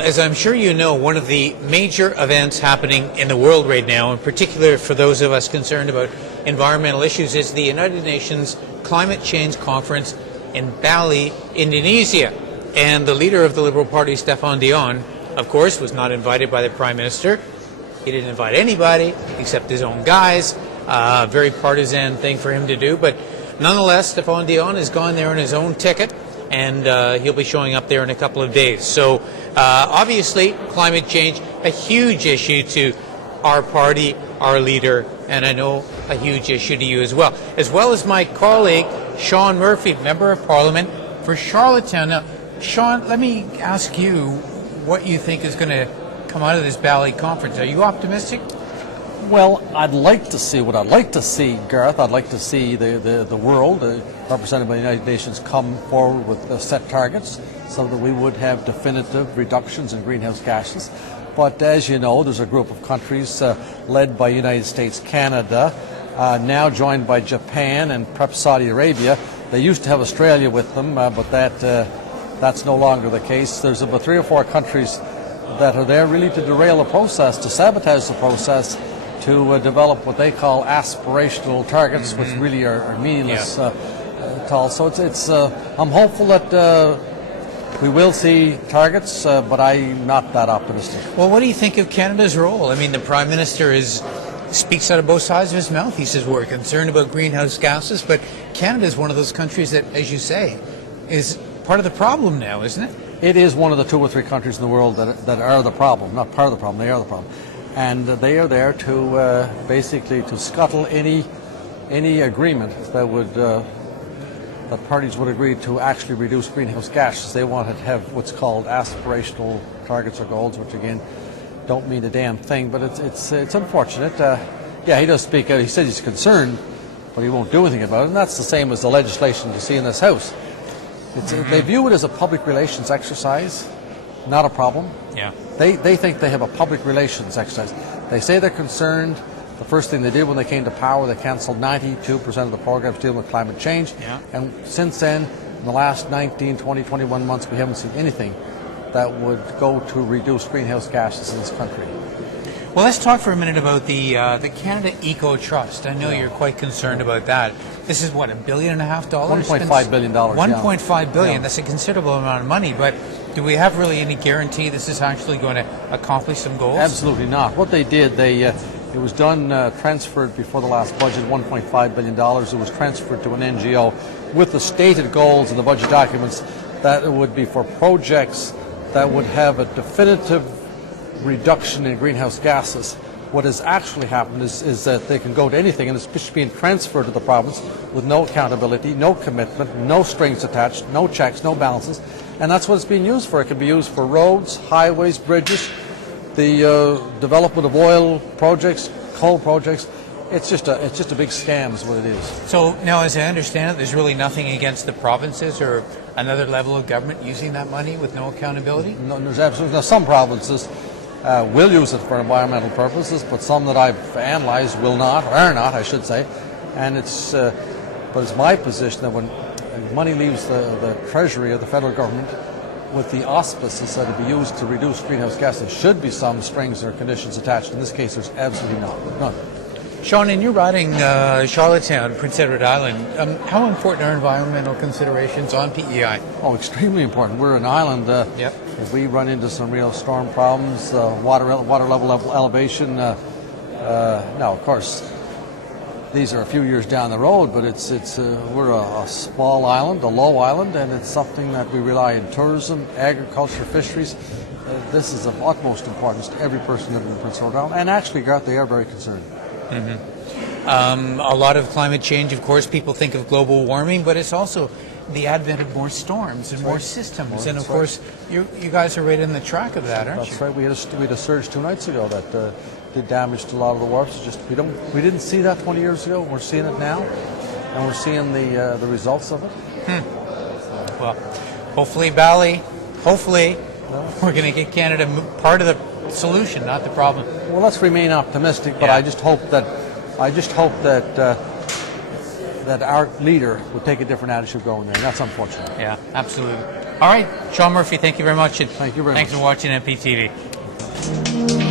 Well, as I'm sure you know, one of the major events happening in the world right now, in particular for those of us concerned about environmental issues, is the United Nations Climate Change Conference in Bali, Indonesia. And the leader of the Liberal Party, Stefan Dion, of course, was not invited by the Prime Minister. He didn't invite anybody except his own guys. Very partisan thing for him to do. But nonetheless, Stefan Dion has gone there on his own ticket, and he'll be showing up there in a couple of days. So obviously, climate change, a huge issue to our party, our leader, and I know a huge issue to you as well as my colleague, Sean Murphy, Member of Parliament for Charlottetown. Now, Sean, let me ask you what you think is going to come out of this Bali conference. Are you optimistic? Well, I'd like to see, Gareth. I'd like to see the world, represented by the United Nations, come forward with set targets so that we would have definitive reductions in greenhouse gases. But as you know, there's a group of countries led by United States, Canada, now joined by Japan and perhaps Saudi Arabia. They used to have Australia with them, but that's no longer the case. There's about 3 or 4 countries that are there really to derail the process, to sabotage the process, to develop what they call aspirational targets, which really are meaningless at all. So I'm hopeful that we will see targets, but I'm not that optimistic. Well, what do you think of Canada's role? I mean, the Prime Minister speaks out of both sides of his mouth. He says we're concerned about greenhouse gases, but Canada is one of those countries that, as you say, is part of the problem now, isn't it? It is one of the 2 or 3 countries in the world that are the problem, not part of the problem, they are the problem. And they are there to basically to scuttle any agreement that would that parties would agree to actually reduce greenhouse gases. They want to have what's called aspirational targets or goals, which again don't mean a damn thing. But it's unfortunate. He does speak out. He said he's concerned, but he won't do anything about it. And that's the same as the legislation you see in this House. They view it as a public relations exercise, not a problem. Yeah. They think they have a public relations exercise. They say they're concerned. The first thing they did when they came to power, they cancelled 92% of the programs dealing with climate change. Yeah. And since then, in the last 19, 20, 21 months, we haven't seen anything that would go to reduce greenhouse gases in this country. Well, let's talk for a minute about the Canada Eco Trust. I know you're quite concerned about that. This is what, $1.5 billion? $1.5 billion. $1.5 billion. Yeah. That's a considerable amount of money. But do we have really any guarantee this is actually going to accomplish some goals? Absolutely not. What they did, it was done, transferred before the last budget, $1.5 billion. It was transferred to an NGO with the stated goals in the budget documents that it would be for projects that would have a definitive reduction in greenhouse gases. What has actually happened is that they can go to anything, and it's being transferred to the province with no accountability, no commitment, no strings attached, no checks, no balances, and that's what it's being used for. It can be used for roads, highways, bridges, the development of oil projects, coal projects. It's just a big scam is what it is. So now, as I understand it, there's really nothing against the provinces or another level of government using that money with no accountability? No, there's absolutely no. Some provinces will use it for environmental purposes, but some that I've analyzed will not, or are not, I should say. And but it's my position that when money leaves the treasury of the federal government with the auspices that it be used to reduce greenhouse gases, there should be some strings or conditions attached. In this case, there's absolutely none. Sean, in your riding Charlottetown, Prince Edward Island, how important are environmental considerations on PEI? Oh, extremely important. We're an island. Yep. We run into some real storm problems, water level elevation. Now, of course, these are a few years down the road, but we're a small island, a low island, and it's something that we rely on tourism, agriculture, fisheries. This is of utmost importance to every person living in Prince Edward Island, and actually, Garth, they are very concerned. Mm-hmm. A lot of climate change, of course, people think of global warming, but it's also the advent of more storms and more systems. And of course, you guys are right in the track of that, aren't you? That's right. We had a surge 2 nights ago that did damage to a lot of the wharfs. Just we didn't see that 20 years ago. We're seeing it now, and we're seeing the results of it. Well, hopefully, Bali. Hopefully, we're going to get Canada part of the solution, not the problem. Well, let's remain optimistic, but Yeah. I just hope that that our leader would take a different attitude going there. That's unfortunate. Yeah, absolutely. All right, Sean Murphy, thank you very much. And Thank you very thanks much. for watching MPTV.